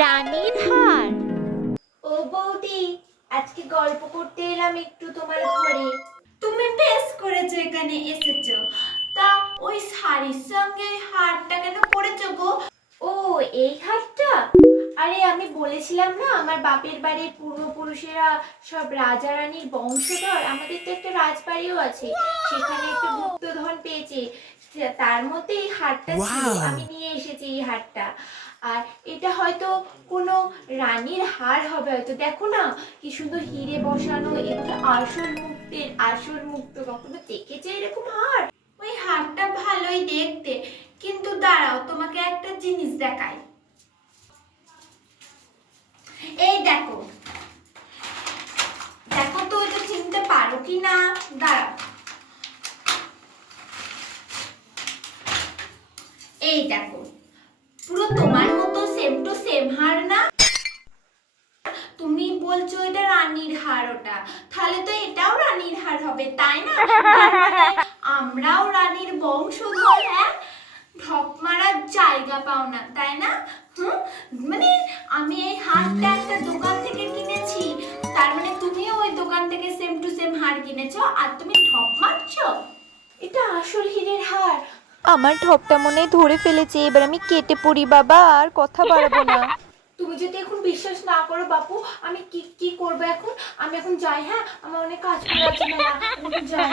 রানীর হার। ও বৌদি, আজকে গল্প করতে এলাম একটু তোমার ঘরে। তুমি বেশ করেছো এখানে এসেছো। তা ওই শাড়ির সঙ্গে ওই হারটা কেন পরেছো গো? ও, এই হারটা? আরে আমি বলেছিলাম না, আমার বাপের বাড়ির পূর্বপুরুষেরা সব রাজা রানীর বংশধর। আমাদের তো একটা রাজবাড়িও আছে, সেখানে একটা গুপ্তধন পেয়েছে, তার মধ্যে এই হারটা ছিল। আমি নিয়ে এসেছি এই হারটা। আর এটা হয়তো কোনো রানীর হার হবে হয়তো। দেখো না কি সুন্দর হিরে বসানো, এগুলো আসল মুক্তের, আসল মুক্ত। কখনো দেখেছে এরকম হার? ওই হারটা ভালোই দেখতে, কিন্তু দাঁড়াও তোমাকে একটা জিনিস দেখাই। এই দেখো, দেখো তো এটা চিনতে পারো কি না? দাঁড়াও, এই দেখো, পুরো তোমার মতো সেম টু সেম হার না? তুমি বলছো এটা রানীর হার, ওটা তাহলে তো এটাও রানীর হার হবে, তাই না? তার মানে আমরাও রানীর বংশধর। হ্যাঁ, ঢপ মারার জায়গা পাও না, তাই না? মানে আমি এই হারটা একটা দোকান থেকে কিনেছি, তার মানে তুমিও ওই দোকান থেকে সেম টু সেম হার কিনেছো আর তুমি ঢপ মারছো? এটা আসল হীরের হার। আমার ঠপটা মনে হয় ধরে ফেলেছে, এবার আমি কেটে পড়ি বাবা, আর কথা বাড়াবো না। তুমি যদি এখন বিশ্বাস না করো বাপু, আমি কি কি করবো এখন? আমি এখন যাই, হ্যাঁ, আমার অনেক কাজ করে আছে মেলা, আমি এখন যাই।